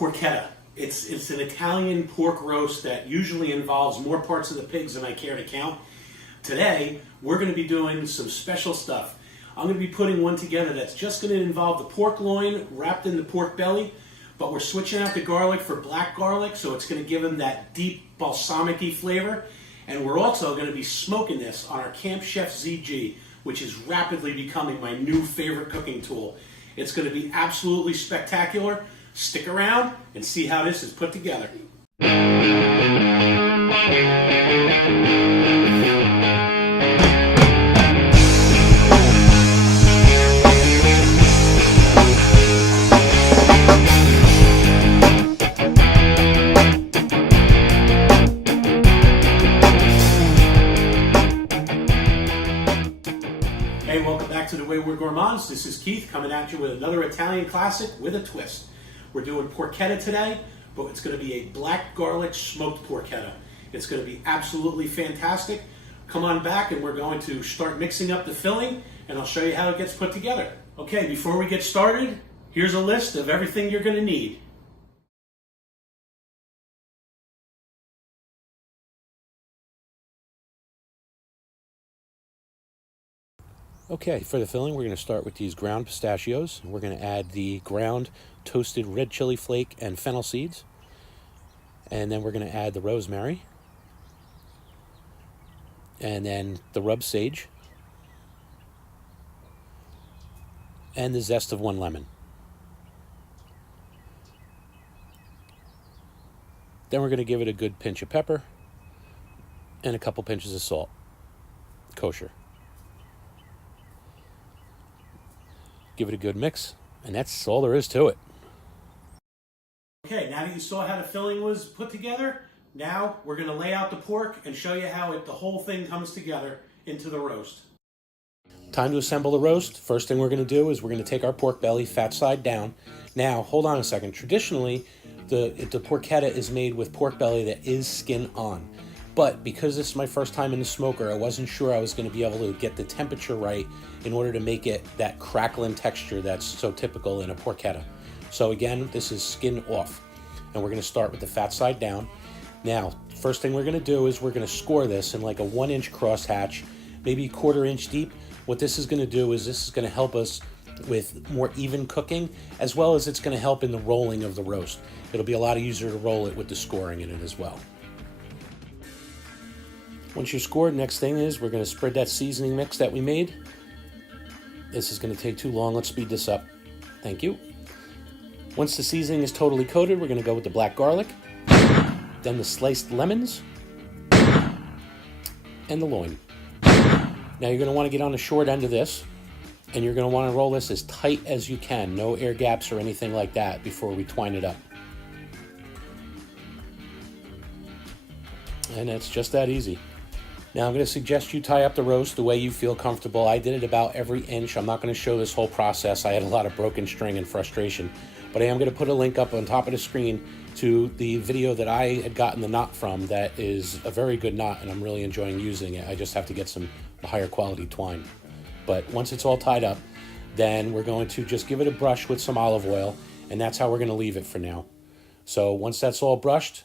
porchetta. It's an Italian pork roast that usually involves more parts of the pigs than I care to count. Today, we're going to be doing some special stuff. I'm going to be putting one together that's just going to involve the pork loin wrapped in the pork belly, but we're switching out the garlic for black garlic, so it's going to give them that deep balsamic-y flavor. And we're also going to be smoking this on our Camp Chef ZG, which is rapidly becoming my new favorite cooking tool. It's going to be absolutely spectacular. Stick around and see how this is put together. Hey, welcome back to The Way We're Gourmands. This is Keith coming at you with another Italian classic with a twist. We're doing porchetta today, but it's going to be a black garlic smoked porchetta. It's going to be absolutely fantastic. Come on back and we're going to start mixing up the filling and I'll show you how it gets put together. Okay, before we get started, here's a list of everything you're going to need. Okay, for the filling, we're going to start with these ground pistachios. We're going to add the ground toasted red chili flake and fennel seeds. And then we're going to add the rosemary. And then the rub sage. And the zest of 1 lemon. Then we're going to give it a good pinch of pepper and a couple pinches of salt. Kosher. Give it a good mix, and that's all there is to it. Okay, now that you saw how the filling was put together, now we're going to lay out the pork and show you how the whole thing comes together into the roast. Time to assemble the roast. First thing we're going to do is we're going to take our pork belly fat side down. Now, hold on a second. Traditionally, the porchetta is made with pork belly that is skin on. But because this is my first time in the smoker, I wasn't sure I was going to be able to get the temperature right in order to make it that crackling texture that's so typical in a porchetta. So again, this is skin off. And we're going to start with the fat side down. Now, first thing we're going to do is we're going to score this in like a 1-inch crosshatch, maybe 1/4 inch deep. What this is going to do is this is going to help us with more even cooking, as well as it's going to help in the rolling of the roast. It'll be a lot easier to roll it with the scoring in it as well. Once you're scored, next thing is we're going to spread that seasoning mix that we made. This is going to take too long. Let's speed this up. Thank you. Once the seasoning is totally coated, we're going to go with the black garlic, then the sliced lemons, and the loin. Now you're going to want to get on the short end of this, and you're going to want to roll this as tight as you can. No air gaps or anything like that before we twine it up. And it's just that easy. Now I'm going to suggest you tie up the roast the way you feel comfortable. I did it about every inch. I'm not going to show this whole process. I had a lot of broken string and frustration. But I am going to put a link up on top of the screen to the video that I had gotten the knot from. That is a very good knot and I'm really enjoying using it. I just have to get some higher quality twine. But once it's all tied up, then we're going to just give it a brush with some olive oil, and that's how we're going to leave it for now. So once that's all brushed,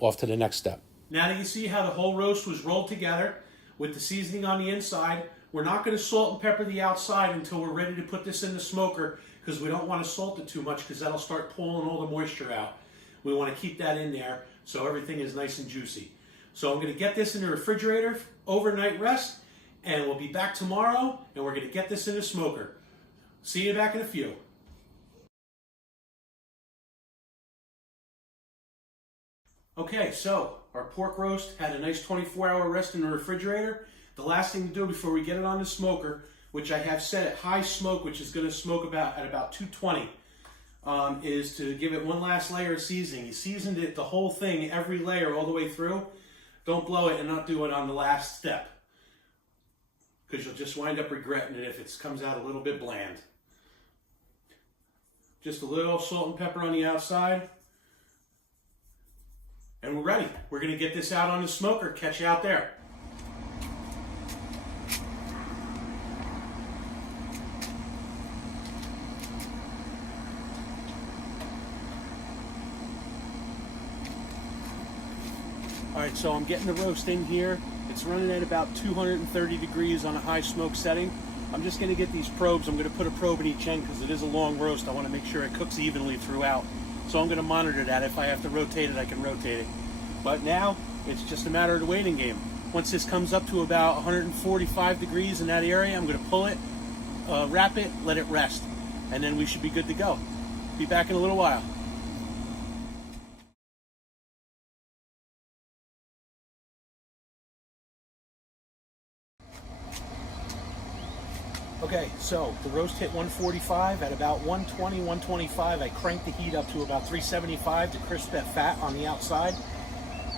off to the next step. Now that you see how the whole roast was rolled together with the seasoning on the inside, we're not going to salt and pepper the outside until we're ready to put this in the smoker, because we don't want to salt it too much because that'll start pulling all the moisture out. We want to keep that in there so everything is nice and juicy. So I'm going to get this in the refrigerator, overnight rest, and we'll be back tomorrow and we're going to get this in the smoker. See you back in a few. Okay, so our pork roast had a nice 24-hour rest in the refrigerator. The last thing to do before we get it on the smoker, which I have set at high smoke, which is going to smoke at about 220, is to give it one last layer of seasoning. You seasoned it, the whole thing, every layer all the way through. Don't blow it and not do it on the last step, because you'll just wind up regretting it if it comes out a little bit bland. Just a little salt and pepper on the outside. And we're ready. We're going to get this out on the smoker. Catch you out there. All right, so I'm getting the roast in here. It's running at about 230 degrees on a high smoke setting. I'm just gonna get these probes. I'm gonna put a probe in each end because it is a long roast. I wanna make sure it cooks evenly throughout. So I'm gonna monitor that. If I have to rotate it, I can rotate it. But now, it's just a matter of the waiting game. Once this comes up to about 145 degrees in that area, I'm gonna pull it, wrap it, let it rest. And then we should be good to go. Be back in a little while. Okay, so the roast hit 145. At about 120, 125, I cranked the heat up to about 375 to crisp that fat on the outside.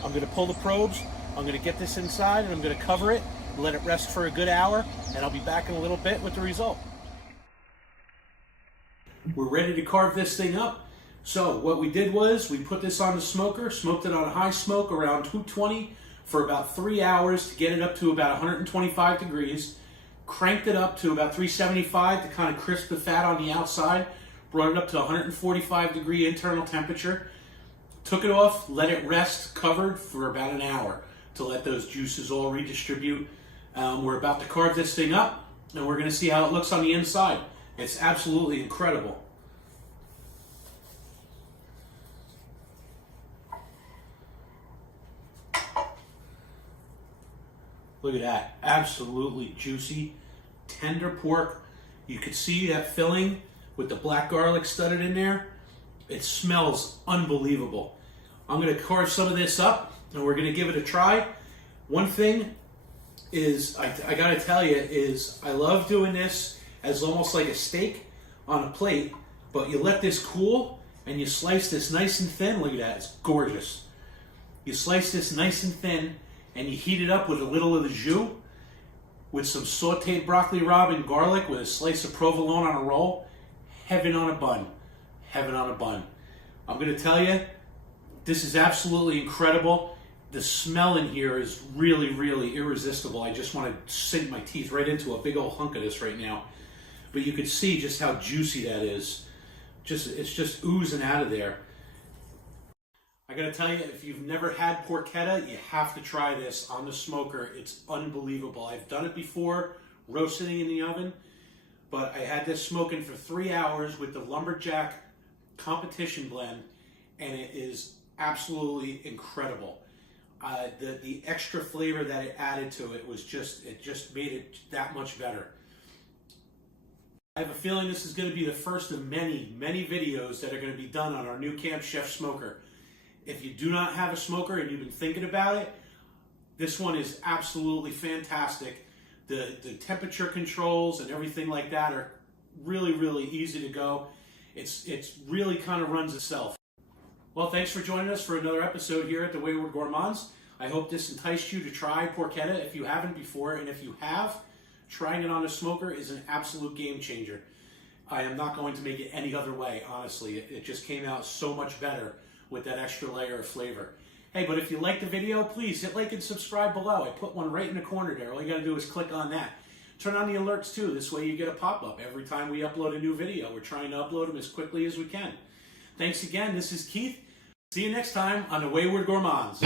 I'm going to pull the probes. I'm going to get this inside, and I'm going to cover it, let it rest for a good hour, and I'll be back in a little bit with the result. We're ready to carve this thing up. So what we did was we put this on the smoker, smoked it on high smoke around 220 for about 3 hours to get it up to about 125 degrees. Cranked it up to about 375 to kind of crisp the fat on the outside. Brought it up to 145 degree internal temperature. Took it off, let it rest covered for about an hour to let those juices all redistribute. We're about to carve this thing up, and we're going to see how it looks on the inside. It's absolutely incredible. Look at that, absolutely juicy, tender pork. You can see that filling with the black garlic studded in there. It smells unbelievable. I'm gonna carve some of this up and we're gonna give it a try. One thing is, I gotta tell you, is I love doing this as almost like a steak on a plate, but you let this cool and you slice this nice and thin. Look at that, it's gorgeous. You slice this nice and thin and you heat it up with a little of the jus, with some sauteed broccoli rabe and garlic, with a slice of provolone on a roll. Heaven on a bun. Heaven on a bun. I'm going to tell you, this is absolutely incredible. The smell in here is really, really irresistible. I just want to sink my teeth right into a big old hunk of this right now. But you can see just how juicy that is. It's just oozing out of there. I gotta tell you, if you've never had porchetta, you have to try this on the smoker. It's unbelievable. I've done it before, roasting in the oven, but I had this smoking for 3 hours with the Lumberjack competition blend, and it is absolutely incredible. The extra flavor that it added to it was just made it that much better. I have a feeling this is going to be the first of many, many videos that are going to be done on our new Camp Chef smoker. If you do not have a smoker and you've been thinking about it, this one is absolutely fantastic. The temperature controls and everything like that are really, really easy to go. It's really kind of runs itself. Well, thanks for joining us for another episode here at the Wayward Gourmands. I hope this enticed you to try porchetta if you haven't before, and if you have, trying it on a smoker is an absolute game changer. I am not going to make it any other way, honestly. It just came out so much better with that extra layer of flavor. Hey, but if you liked the video, please hit like and subscribe below. I put one right in the corner there. All you gotta do is click on that. Turn on the alerts too. This way you get a pop-up every time we upload a new video. We're trying to upload them as quickly as we can. Thanks again. This is Keith. See you next time on the Wayward Gourmands.